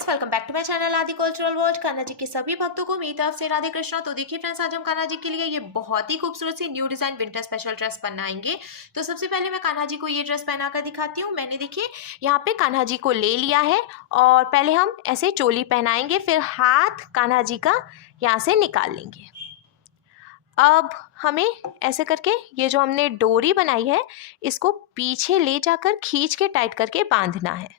Friends, welcome back to my channel Aadi cultural world. Kanha ji के सभी भक्तों को मेरी तरफ से राधे कृष्णा। तो देखिए फ्रेंड्स, आज हम कान्हा जी के लिए ये बहुत ही खूबसूरत सी new design winter special dress बनाएंगे। तो सबसे पहले मैं कान्हा जी को ये ड्रेस पहनाकर दिखाती हूँ। मैंने देखिए यहाँ पे कान्हा जी को ले लिया है और पहले हम ऐसे चोली पहनाएंगे, फिर हाथ कान्हा जी का यहाँ से निकाल लेंगे। अब हमें ऐसे करके ये जो हमने डोरी बनाई है इसको पीछे ले जाकर खींच के टाइट करके बांधना है।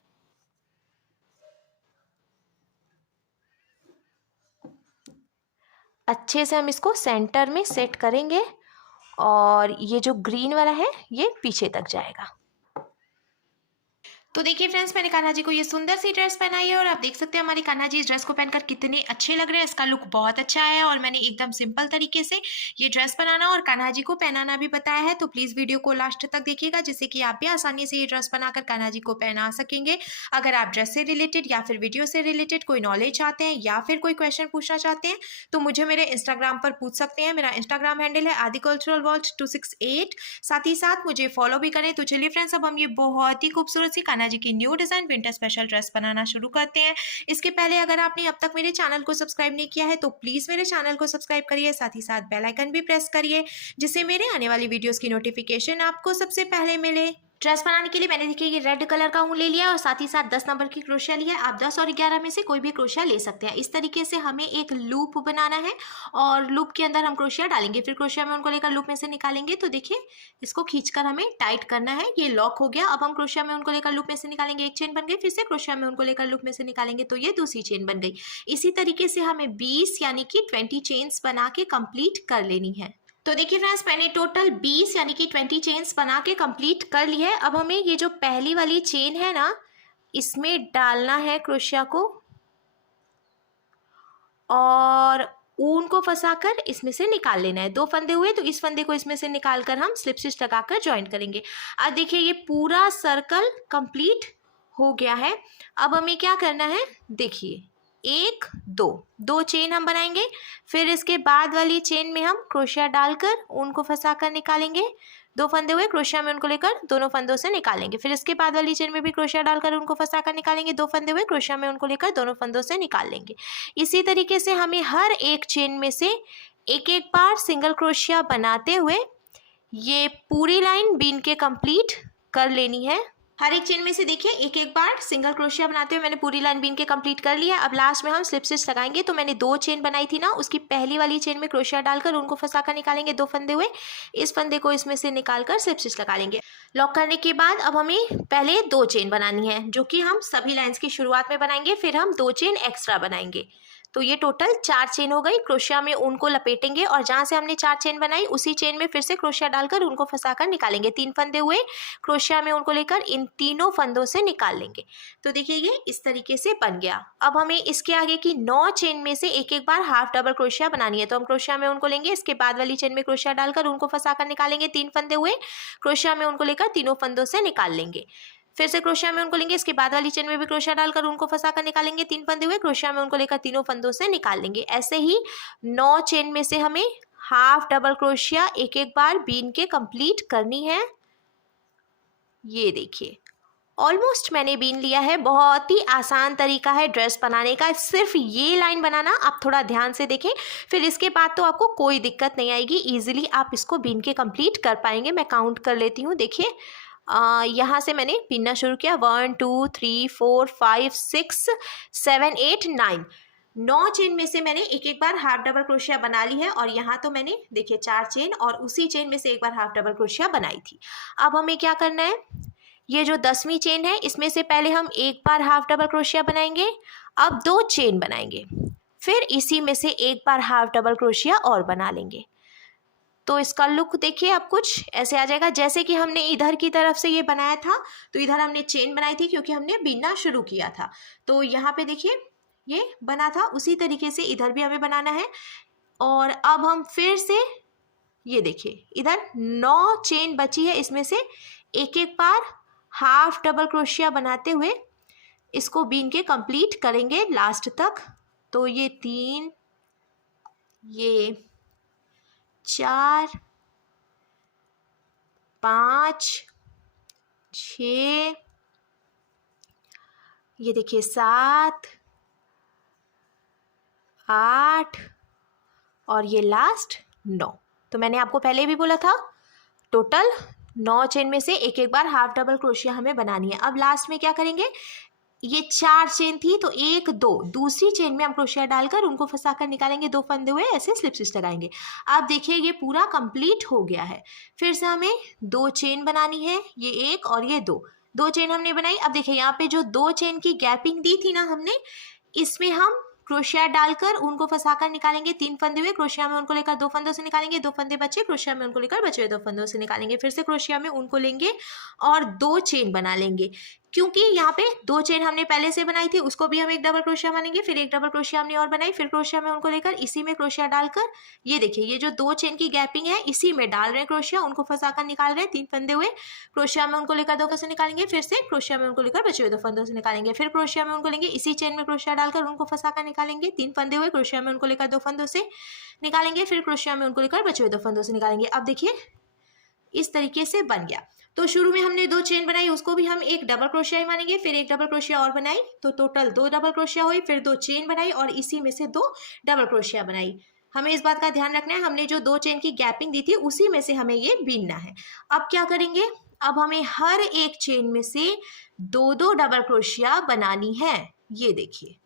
अच्छे से हम इसको सेंटर में सेट करेंगे और ये जो ग्रीन वाला है ये पीछे तक जाएगा। तो देखिए फ्रेंड्स, मैंने कान्हा जी को ये सुंदर सी ड्रेस पहनाई है और आप देख सकते हैं हमारी कान्हा जी इस ड्रेस को पहनकर कितने अच्छे लग रहे हैं। इसका लुक बहुत अच्छा है और मैंने एकदम सिंपल तरीके से ये ड्रेस बनाना और कान्हा जी को पहनाना भी बताया है। तो प्लीज़ वीडियो को लास्ट तक देखिएगा जिससे कि आप भी आसानी से ये ड्रेस बनाकर कान्हा जी को पहना सकेंगे। अगर आप ड्रेस से रिलेटेड या फिर वीडियो से रिलेटेड कोई नॉलेज चाहते हैं या फिर कोई क्वेश्चन पूछना चाहते हैं तो मुझे मेरे इंस्टाग्राम पर पूछ सकते हैं। मेरा इंस्टाग्राम हैंडल है आदि कल्चरल वर्ल्ड 268। साथ ही साथ मुझे फॉलो भी करें। तो चलिए फ्रेंड्स, अब हम ये बहुत ही खूबसूरत सी कान्हा जी की new design winter special dress बनाना शुरू करते हैं। इसके पहले अगर आपने अब तक मेरे चैनल को सब्सक्राइब नहीं किया है तो प्लीज मेरे चैनल को सब्सक्राइब करिए, साथ ही साथ बेल आइकन भी प्रेस करिए जिससे मेरे आने वाली वीडियोस की नोटिफिकेशन आपको सबसे पहले मिले। ड्रेस बनाने के लिए मैंने देखिए ये रेड कलर का ऊन ले लिया और साथ ही साथ 10 नंबर की क्रोशिया लिया है। आप 10 और 11 में से कोई भी क्रोशिया ले सकते हैं। इस तरीके से हमें एक लूप बनाना है और लूप के अंदर हम क्रोशिया डालेंगे, फिर क्रोशिया में उनको लेकर लूप में से निकालेंगे। तो देखिए इसको खींचकर हमें टाइट करना है। ये लॉक हो गया। अब हम क्रोशिया में उनको लेकर लूप में से निकालेंगे, एक चेन बन गई। फिर से क्रोशिया में उनको लेकर लूप में से निकालेंगे तो ये दूसरी चेन बन गई। इसी तरीके से हमें 20 यानी कि 20 चेन्स बना के कंप्लीट कर लेनी है। तो देखिए फ्रेंड्स, मैंने टोटल 20 यानी कि 20 चेन्स बना के कंप्लीट कर ली है। अब हमें ये जो पहली वाली चेन है ना इसमें डालना है क्रोशिया को और ऊन को फंसाकर इसमें से निकाल लेना है। 2 फंदे हुए तो इस फंदे को इसमें से निकालकर हम स्लिप स्टिच लगाकर ज्वाइन करेंगे। अब देखिए ये पूरा सर्कल कंप्लीट हो गया है। अब हमें क्या करना है, देखिए 1 2 चेन हम बनाएंगे, फिर इसके बाद वाली चेन में हम क्रोशिया डालकर ऊन को फंसाकर निकालेंगे। 2 फंदे हुए, क्रोशिया में उनको लेकर दोनों फंदों से निकालेंगे। फिर इसके बाद वाली चेन में भी क्रोशिया डालकर उनको फंसाकर निकालेंगे। 2 फंदे हुए, क्रोशिया में उनको लेकर दोनों फंदों से निकाल लेंगे। इसी तरीके से हमें हर एक चेन में से एक एक बार सिंगल क्रोशिया बनाते हुए ये पूरी लाइन बीन के कंप्लीट कर लेनी है। हर एक चेन में से देखिए एक एक बार सिंगल क्रोशिया बनाते हुए मैंने पूरी लाइन बीन के कंप्लीट कर लिया है। अब लास्ट में हम स्लिप स्टिच लगाएंगे। तो मैंने 2 चेन बनाई थी ना, उसकी पहली वाली चेन में क्रोशिया डालकर उनको फंसाकर निकालेंगे। 2 फंदे हुए, इस फंदे को इसमें से निकालकर स्लिप स्टिच लगा लेंगे। लॉक करने के बाद अब हमें पहले 2 चेन बनानी है जो कि हम सभी लाइन्स की शुरुआत में बनाएंगे, फिर हम 2 चेन एक्स्ट्रा बनाएंगे। तो ये टोटल 4 चेन हो गई। क्रोशिया में ऊन को लपेटेंगे और जहाँ से हमने 4 चेन बनाई उसी चेन में फिर से क्रोशिया डालकर उनको फंसाकर निकालेंगे। 3 फंदे हुए, क्रोशिया में उनको लेकर इन तीनों फंदों से निकाल लेंगे। तो देखिए ये इस तरीके से बन गया। अब हमें इसके आगे की 9 चेन में से एक एक बार हाफ डबल क्रोशिया बनानी है। तो हम क्रोशिया में उनको लेंगे, इसके बाद वाली चेन में क्रोशिया डालकर उनको फंसाकर निकालेंगे। 3 फंदे हुए, क्रोशिया में उनको लेकर तीनों फंदों से निकाल लेंगे। फिर से क्रोशिया में उनको लेंगे, इसके बाद वाली चेन में भी क्रोशिया डालकर उनको फंसाकर निकालेंगे। 3 फंदे हुए, क्रोशिया में उनको लेकर तीनों फंदों से निकाल लेंगे। ऐसे ही 9 चेन में से हमें हाफ डबल क्रोशिया एक एक बार बीन के कंप्लीट करनी है। ये देखिए ऑलमोस्ट मैंने बीन लिया है। बहुत ही आसान तरीका है ड्रेस बनाने का। सिर्फ ये लाइन बनाना आप थोड़ा ध्यान से देखें, फिर इसके बाद तो आपको कोई दिक्कत नहीं आएगी। इजीली आप इसको बीन के कंप्लीट कर पाएंगे। मैं काउंट कर लेती हूँ। देखिए यहाँ से मैंने बीनना शुरू किया। 1 2 3 4 5 6 7 8 9 9 चेन में से मैंने एक एक बार हाफ डबल क्रोशिया बना ली है और यहाँ तो मैंने देखिए 4 चेन और उसी चेन में से एक बार हाफ डबल क्रोशिया बनाई थी। अब हमें क्या करना है, ये जो 10वीं चेन है इसमें से पहले हम एक बार हाफ डबल क्रोशिया बनाएंगे। अब 2 चेन बनाएंगे, फिर इसी में से एक बार हाफ डबल क्रोशिया और बना लेंगे। तो इसका लुक देखिए अब कुछ ऐसे आ जाएगा जैसे कि हमने इधर की तरफ से ये बनाया था। तो इधर हमने चेन बनाई थी क्योंकि हमने बीनना शुरू किया था। तो यहाँ पे देखिए ये बना था, उसी तरीके से इधर भी हमें बनाना है। और अब हम फिर से ये देखिए इधर 9 चेन बची है, इसमें से एक एक बार हाफ डबल क्रोशिया बनाते हुए इसको बीन के कंप्लीट करेंगे लास्ट तक। तो ये 3, ये 4 5 6, ये देखिए 7 8 और ये लास्ट 9। तो मैंने आपको पहले भी बोला था टोटल 9 चेन में से एक एक बार हाफ डबल क्रोशिया हमें बनानी है। अब लास्ट में क्या करेंगे, ये 4 चेन थी तो 1 2 दूसरी चेन में हम क्रोशिया डालकर उनको फंसाकर निकालेंगे, 2 फंदे हुए ऐसे स्लिप स्टिच लगाएंगे। अब देखिए ये पूरा कंप्लीट हो गया है। फिर से हमें 2 चेन बनानी है, ये 1 और ये 2 चेन हमने बनाई। अब देखिए यहाँ पे जो 2 चेन की गैपिंग दी थी ना हमने, इसमें हम क्रोशिया डालकर उनको फंसाकर निकालेंगे, 3 फंदे हुए क्रोशिया में उनको लेकर 2 फंदों से निकालेंगे, 2 फंदे बचे क्रोशिया में उनको लेकर बचे हुए 2 फंदों से निकालेंगे। फिर से क्रोशिया में उनको लेंगे और 2 चेन बना लेंगे, क्योंकि यहाँ पे 2 चेन हमने पहले से बनाई थी, उसको भी हम एक डबल क्रोशिया मानेंगे। फिर एक डबल क्रोशिया हमने और बनाई, फिर क्रोशिया में उनको लेकर इसी में क्रोशिया डालकर, ये देखिए ये जो 2 चेन की गैपिंग है इसी में डाल रहे हैं क्रोशिया, उनको फंसाकर निकाल रहे हैं, 3 फंदे हुए क्रोशिया में उनको लेकर 2 फंदे निकालेंगे, फिर से क्रोशिया में उनको लेकर बचे हुए 2 फंदों से निकालेंगे, फिर क्रोशिया में उनको लेंगे, इसी चेन में क्रोशिया डालकर उनको फंसाकर निकालेंगे, 3 फंदे हुए क्रोशिया में उनको लेकर 2 फंदों से निकालेंगे, फिर क्रोशिया में उनको लेकर बचे हुए 2 फंदों से निकालेंगे। अब देखिए इस तरीके से बन गया। तो शुरू में हमने 2 चेन बनाई, उसको भी हम एक डबल क्रोशिया ही मानेंगे, फिर एक डबल क्रोशिया और बनाई तो टोटल 2 डबल क्रोशिया हुई, फिर 2 चेन बनाई और इसी में से 2 डबल क्रोशिया बनाई। हमें इस बात का ध्यान रखना है, हमने जो 2 चेन की गैपिंग दी थी उसी में से हमें ये बीनना है। अब क्या करेंगे, अब हमें हर एक चेन में से 2 डबल क्रोशिया बनानी है। ये देखिए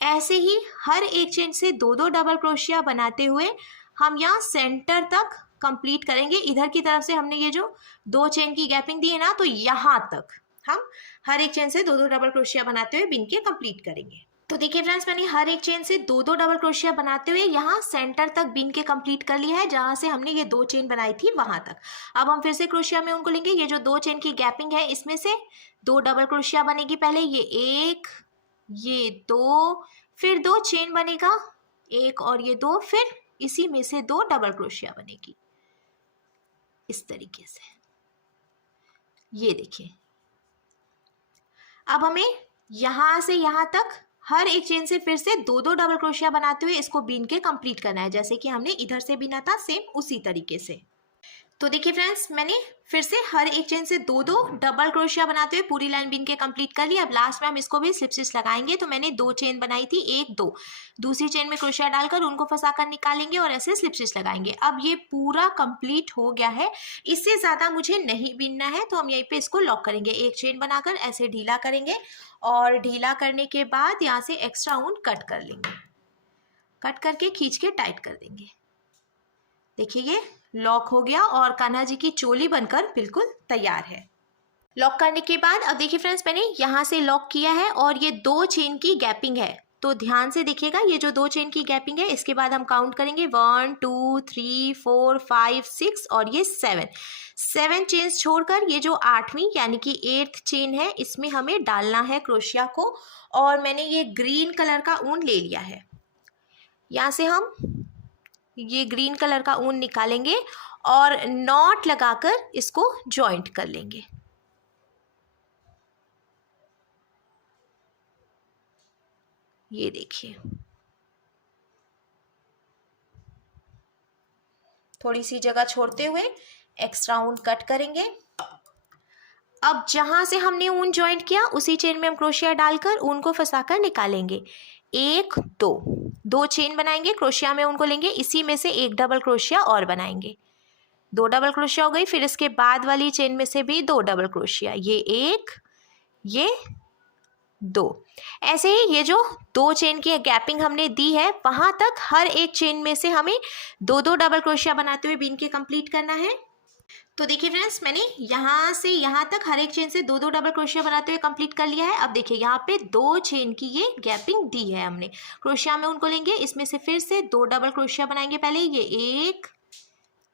ऐसे ही हर एक चेन से 2 डबल क्रोशिया बनाते हुए हम यहाँ सेंटर तक कंप्लीट करेंगे। इधर की तरफ से हमने ये जो 2 चेन की गैपिंग दी है ना, तो यहाँ तक हम हर एक चेन से 2 डबल क्रोशिया बनाते हुए बिन के कंप्लीट करेंगे। तो देखिए फ्रेंड्स, मैंने हर एक चेन से 2 डबल क्रोशिया बनाते हुए यहाँ सेंटर तक बिन के कंप्लीट कर लिया है, जहाँ से हमने ये 2 चेन बनाई थी वहां तक। अब हम फिर से क्रोशिया में उनको लेंगे, ये जो 2 चेन की गैपिंग है इसमें से 2 डबल क्रोशिया बनेगी, पहले ये 1 ये 2, फिर 2 चेन बनेगा 1 और ये 2, फिर इसी में से 2 डबल क्रोशिया बनेगी इस तरीके से। ये देखिए अब हमें यहां से यहां तक हर एक चेन से फिर से 2 डबल क्रोशिया बनाते हुए इसको बीन के कंप्लीट करना है, जैसे कि हमने इधर से बीना था सेम उसी तरीके से। तो देखिए फ्रेंड्स, मैंने फिर से हर एक चेन से 2 डबल क्रोशिया बनाते हुए पूरी लाइन बीन के कंप्लीट कर ली। अब लास्ट में हम इसको भी स्लिप स्टिच लगाएंगे। तो मैंने 2 चेन बनाई थी 1 2, दूसरी चेन में क्रोशिया डालकर उनको फंसाकर निकालेंगे और ऐसे स्लिप स्टिच लगाएंगे। अब ये पूरा कंप्लीट हो गया है, इससे ज़्यादा मुझे नहीं बीनना है, तो हम यहीं पे इसको लॉक करेंगे। एक चेन बनाकर ऐसे ढीला करेंगे और ढीला करने के बाद यहाँ से एक्स्ट्रा ऊन कट कर लेंगे, कट करके खींच के टाइट कर देंगे। देखिए ये लॉक हो गया और कान्हा जी की चोली बनकर बिल्कुल तैयार है। लॉक करने के बाद अब देखिए फ्रेंड्स, मैंने यहाँ से लॉक किया है और ये 2 चेन की गैपिंग है, तो ध्यान से देखिएगा। ये जो 2 चेन की गैपिंग है इसके बाद हम काउंट करेंगे 1 2 3 4 5 6 और ये 7 चेन्स छोड़कर ये जो 8वीं यानी कि 8th चेन है इसमें हमें डालना है क्रोशिया को। और मैंने ये ग्रीन कलर का ऊन ले लिया है, यहाँ से हम ये ग्रीन कलर का ऊन निकालेंगे और नॉट लगाकर इसको जॉइंट कर लेंगे। ये देखिए थोड़ी सी जगह छोड़ते हुए एक्स्ट्रा ऊन कट करेंगे। अब जहां से हमने ऊन जॉइंट किया उसी चेन में हम क्रोशिया डालकर ऊन को फंसाकर निकालेंगे। 1 2 चेन बनाएंगे, क्रोशिया में उनको लेंगे, इसी में से एक डबल क्रोशिया और बनाएंगे, 2 डबल क्रोशिया हो गई। फिर इसके बाद वाली चेन में से भी 2 डबल क्रोशिया, ये 1 ये 2। ऐसे ही ये जो 2 चेन की गैपिंग हमने दी है वहां तक हर एक चेन में से हमें 2 डबल क्रोशिया बनाते हुए बीन के कंप्लीट करना है। तो देखिए फ्रेंड्स, मैंने यहाँ से यहाँ तक हर एक चेन से 2 डबल क्रोशिया बनाते हुए कंप्लीट कर लिया है। अब देखिए यहाँ पे 2 चेन की ये गैपिंग दी है हमने, क्रोशिया में उनको लेंगे, इसमें से फिर से 2 डबल क्रोशिया बनाएंगे, पहले ये 1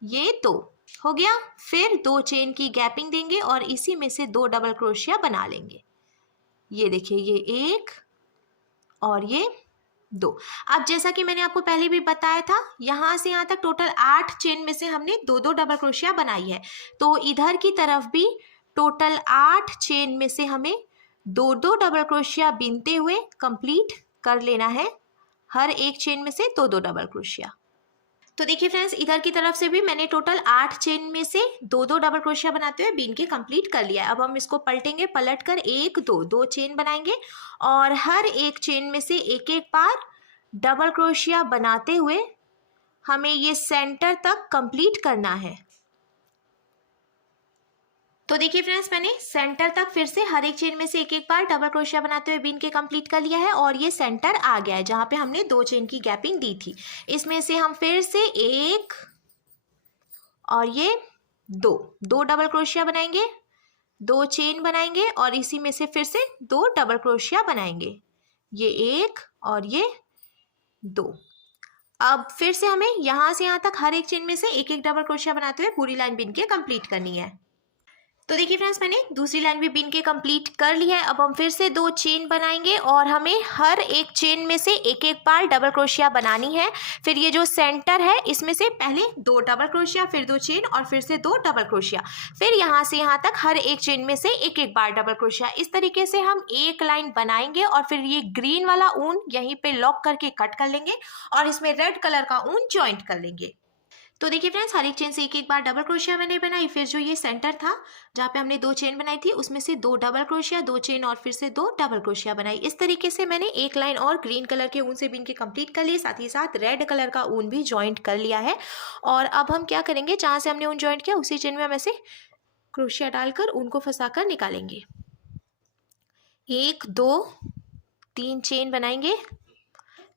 ये 2 हो गया, फिर 2 चेन की गैपिंग देंगे और इसी में से 2 डबल क्रोशिया बना लेंगे। ये देखिए ये 1 और ये 2। अब जैसा कि मैंने आपको पहले भी बताया था, यहाँ से यहाँ तक टोटल 8 चेन में से हमने 2 डबल क्रोशिया बनाई है, तो इधर की तरफ भी टोटल 8 चेन में से हमें 2 डबल क्रोशिया बीनते हुए कंप्लीट कर लेना है, हर एक चेन में से 2 डबल क्रोशिया। तो देखिए फ्रेंड्स, इधर की तरफ से भी मैंने टोटल 8 चेन में से 2 डबल क्रोशिया बनाते हुए बीन के कंप्लीट कर लिया है। अब हम इसको पलटेंगे, पलट कर 1 2 चेन बनाएंगे और हर एक चेन में से एक एक बार डबल क्रोशिया बनाते हुए हमें ये सेंटर तक कंप्लीट करना है। तो देखिए फ्रेंड्स, मैंने सेंटर तक फिर से हर एक चेन में से एक एक बार डबल क्रोशिया बनाते हुए बीन के कंप्लीट कर लिया है और ये सेंटर आ गया है जहाँ पे हमने 2 चेन की गैपिंग दी थी। इसमें से हम फिर से एक और ये दो डबल क्रोशिया बनाएंगे, 2 चेन बनाएंगे और इसी में से फिर से 2 डबल क्रोशिया बनाएंगे, ये एक और ये 2। अब फिर से हमें यहाँ से यहाँ तक हर एक चेन में से एक एक डबल क्रोशिया बनाते हुए पूरी लाइन बीन के कंप्लीट करनी है। तो देखिए फ्रेंड्स, मैंने दूसरी लाइन भी बीन के कंप्लीट कर ली है। अब हम फिर से 2 चेन बनाएंगे और हमें हर एक चेन में से एक एक बार डबल क्रोशिया बनानी है। फिर ये जो सेंटर है इसमें से पहले 2 डबल क्रोशिया, फिर 2 चेन और फिर से 2 डबल क्रोशिया, फिर यहाँ से यहाँ तक हर एक चेन में से एक एक बार डबल क्रोशिया। इस तरीके से हम एक लाइन बनाएंगे और फिर ये ग्रीन वाला ऊन यहीं पे लॉक करके कट कर लेंगे और इसमें रेड कलर का ऊन ज्वाइंट कर लेंगे। तो देखिए फ्रेंड्स, हर एक चेन से एक एक बार डबल क्रोशिया मैंने बनाई। फिर जो ये सेंटर था जहाँ पे हमने 2 चेन बनाई थी उसमें से 2 डबल क्रोशिया, 2 चेन और फिर से 2 डबल क्रोशिया बनाई। इस तरीके से मैंने एक लाइन और ग्रीन कलर के ऊन से बीन के कंप्लीट कर लिए, साथ ही साथ रेड कलर का ऊन भी ज्वाइंट कर लिया है। और अब हम क्या करेंगे, जहाँ से हमने ऊन ज्वाइंट किया उसी चेन में हम ऐसे क्रोशिया डालकर ऊन को फंसा कर निकालेंगे। 1 2 3 चेन बनाएंगे,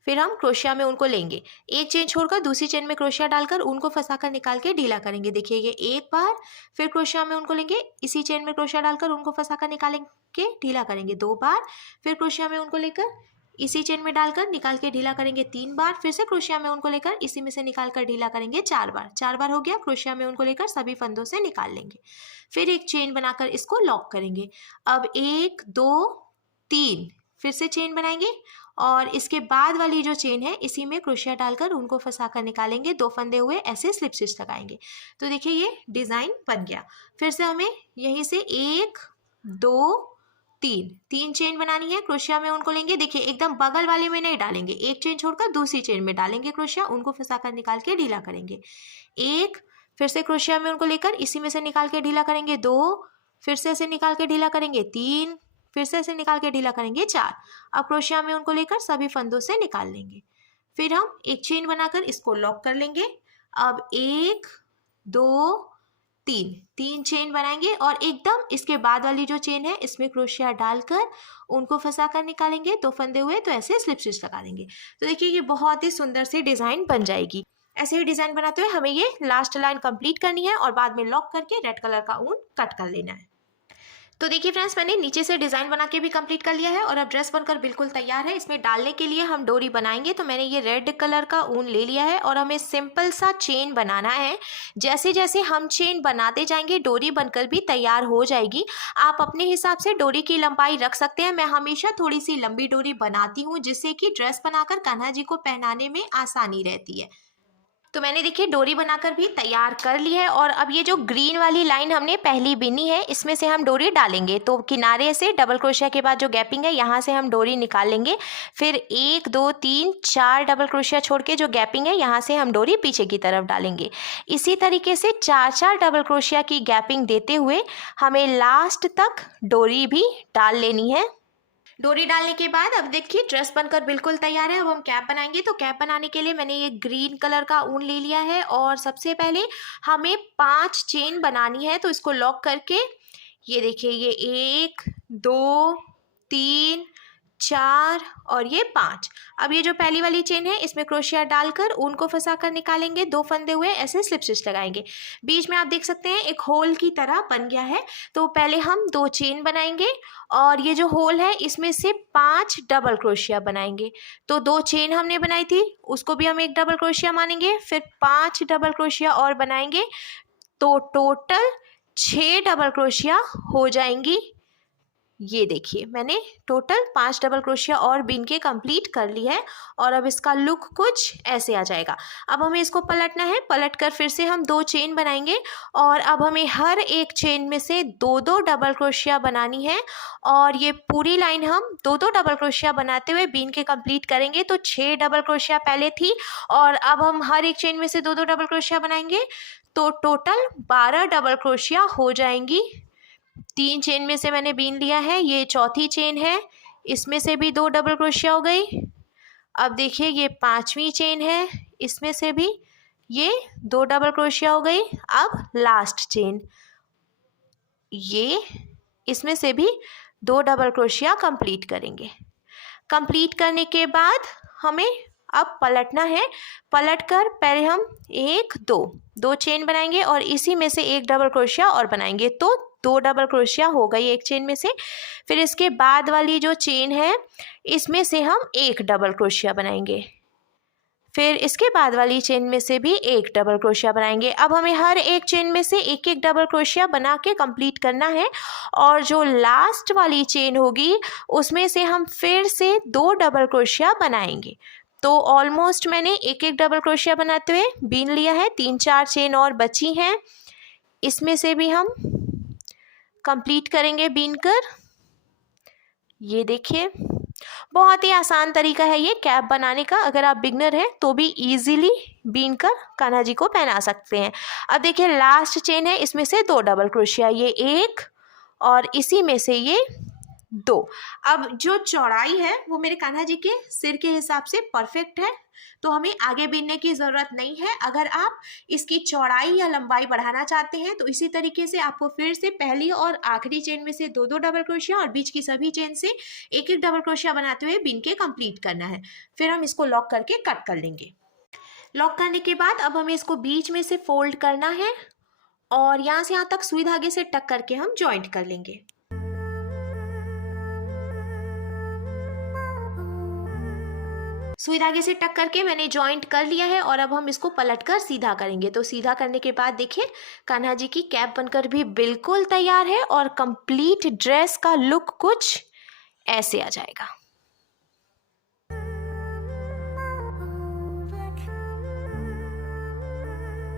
फिर हम क्रोशिया में उनको लेंगे, एक चेन छोड़कर दूसरी चेन में क्रोशिया डालकर उनको फंसाकर निकाल के ढीला करेंगे। देखिए ये एक बार, फिर क्रोशिया में उनको लेंगे, इसी चेन में क्रोशिया डालकर उनको फंसाकर निकालेंगे, ढीला करेंगे 2 बार, फिर क्रोशिया में उनको लेकर इसी चेन में डालकर निकाल के ढीला करेंगे 3 बार, फिर से क्रोशिया में उनको लेकर इसी में से निकाल कर ढीला करेंगे 4 बार। 4 बार हो गया, क्रोशिया में उनको लेकर सभी फंदों से निकाल लेंगे, फिर एक चेन बनाकर इसको लॉक करेंगे। अब 1 2 3 फिर से चेन बनाएंगे और इसके बाद वाली जो चेन है इसी में क्रोशिया डालकर उनको फंसाकर निकालेंगे, 2 फंदे हुए ऐसे स्लिप स्टिच लगाएंगे। तो देखिए ये डिज़ाइन बन गया। फिर से हमें यहीं से 1 2 3 चेन बनानी है, क्रोशिया में उनको लेंगे। देखिए एकदम बगल वाले में नहीं डालेंगे, एक चेन छोड़कर दूसरी चेन में डालेंगे क्रोशिया, उनको फंसाकर निकाल के ढीला करेंगे। 1 फिर से क्रोशिया में उनको लेकर इसी में से निकाल के ढीला करेंगे 2, फिर से ऐसे निकाल के ढीला करेंगे 3, फिर से ऐसे निकाल के ढीला करेंगे 4। अब क्रोशिया में उनको लेकर सभी फंदों से निकाल लेंगे, फिर हम एक चेन बनाकर इसको लॉक कर लेंगे। अब 1 2 3 चेन बनाएंगे और एकदम इसके बाद वाली जो चेन है इसमें क्रोशिया डालकर उनको फंसा कर निकालेंगे, 2 फंदे हुए तो ऐसे स्लिप स्टिच लगा देंगे। तो देखिए ये बहुत ही सुंदर सी डिज़ाइन बन जाएगी। ऐसे ही डिज़ाइन बनाते हुए हमें ये लास्ट लाइन कंप्लीट करनी है और बाद में लॉक करके रेड कलर का ऊन कट कर लेना है। तो देखिए फ्रेंड्स, मैंने नीचे से डिज़ाइन बना के भी कंप्लीट कर लिया है और अब ड्रेस बनकर बिल्कुल तैयार है। इसमें डालने के लिए हम डोरी बनाएंगे, तो मैंने ये रेड कलर का ऊन ले लिया है और हमें सिंपल सा चेन बनाना है। जैसे जैसे हम चेन बनाते जाएंगे डोरी बनकर भी तैयार हो जाएगी। आप अपने हिसाब से डोरी की लंबाई रख सकते हैं। मैं हमेशा थोड़ी सी लंबी डोरी बनाती हूँ जिससे कि ड्रेस बनाकर कान्हा जी को पहनाने में आसानी रहती है। तो मैंने देखिए डोरी बनाकर भी तैयार कर ली है और अब ये जो ग्रीन वाली लाइन हमने पहली बिनी है इसमें से हम डोरी डालेंगे। तो किनारे से डबल क्रोशिया के बाद जो गैपिंग है यहाँ से हम डोरी निकाल लेंगे, फिर 1 2 3 4 डबल क्रोशिया छोड़ के जो गैपिंग है यहाँ से हम डोरी पीछे की तरफ डालेंगे। इसी तरीके से 4 डबल क्रोशिया की गैपिंग देते हुए हमें लास्ट तक डोरी भी डाल लेनी है। डोरी डालने के बाद अब देखिए ड्रेस बनकर बिल्कुल तैयार है। अब हम कैप बनाएंगे, तो कैप बनाने के लिए मैंने ये ग्रीन कलर का ऊन ले लिया है और सबसे पहले हमें 5 चेन बनानी है। तो इसको लॉक करके ये देखिए ये 1 2 3 4 और ये 5। अब ये जो पहली वाली चेन है इसमें क्रोशिया डालकर ऊन को फंसा कर निकालेंगे, 2 फंदे हुए ऐसे स्लिप स्टिच लगाएंगे। बीच में आप देख सकते हैं एक होल की तरह बन गया है। तो पहले हम 2 चेन बनाएंगे और ये जो होल है इसमें से 5 डबल क्रोशिया बनाएंगे। तो 2 चेन हमने बनाई थी उसको भी हम एक डबल क्रोशिया मानेंगे, फिर 5 डबल क्रोशिया और बनाएंगे, तो टोटल 6 डबल क्रोशिया हो जाएंगी। ये देखिए मैंने टोटल 5 डबल क्रोशिया और बीन के कंप्लीट कर ली है और अब इसका लुक कुछ ऐसे आ जाएगा। अब हमें इसको पलटना है, पलट कर फिर से हम 2 चेन बनाएंगे और अब हमें हर एक चेन में से 2 डबल क्रोशिया बनानी है और ये पूरी लाइन हम 2 डबल क्रोशिया बनाते हुए बीन के कंप्लीट करेंगे। तो 6 डबल क्रोशिया पहले थी और अब हम हर एक चेन में से 2 डबल क्रोशिया बनाएंगे, तो टोटल 12 डबल क्रोशिया हो जाएंगी। 3 चेन में से मैंने बीन लिया है, ये चौथी चेन है, इसमें से भी 2 डबल क्रोशिया हो गई। अब देखिए ये 5वीं चेन है, इसमें से भी ये 2 डबल क्रोशिया हो गई। अब लास्ट चेन, ये इसमें से भी 2 डबल क्रोशिया कंप्लीट करेंगे। कंप्लीट करने के बाद हमें अब पलटना है। पलट कर पहले हम 1 2 चेन बनाएंगे और इसी में से 1 डबल क्रोशिया और बनाएंगे, तो 2 डबल क्रोशिया हो गई एक चेन में से। फिर इसके बाद वाली जो चेन है इसमें से हम 1 डबल क्रोशिया बनाएंगे। फिर इसके बाद वाली चेन में से भी 1 डबल क्रोशिया बनाएंगे। अब हमें हर एक चेन में से 1 डबल क्रोशिया बना के कंप्लीट करना है और जो लास्ट वाली चेन होगी उसमें से हम फिर से 2 डबल क्रोशिया बनाएंगे। तो ऑलमोस्ट मैंने 1 डबल क्रोशिया बनाते हुए बीन लिया है। 3-4 चेन और बची हैं, इसमें से भी हम कंप्लीट करेंगे बीन कर। ये देखिए बहुत ही आसान तरीका है ये कैप बनाने का। अगर आप बिगनर हैं तो भी इजीली बीन कर कान्हा जी को पहना सकते हैं। अब देखिए लास्ट चेन है, इसमें से 2 डबल क्रोशिया, ये 1 और इसी में से ये 2। अब जो चौड़ाई है वो मेरे कान्हा जी के सिर के हिसाब से परफेक्ट है, तो हमें आगे बीनने की ज़रूरत नहीं है। अगर आप इसकी चौड़ाई या लंबाई बढ़ाना चाहते हैं तो इसी तरीके से आपको फिर से पहली और आखिरी चेन में से 2 डबल क्रोशिया और बीच की सभी चेन से 1 डबल क्रोशिया बनाते हुए बीन के कंप्लीट करना है। फिर हम इसको लॉक करके कट कर लेंगे। लॉक करने के बाद अब हमें इसको बीच में से फोल्ड करना है और यहाँ से यहाँ तक सुई धागे से टक करके हम जॉइंट कर लेंगे। सुई धागे से टक करके मैंने जॉइंट कर लिया है और अब हम इसको पलटकर सीधा करेंगे। तो सीधा करने के बाद देखिए कान्हा जी की कैप बनकर भी बिल्कुल तैयार है और कंप्लीट ड्रेस का लुक कुछ ऐसे आ जाएगा।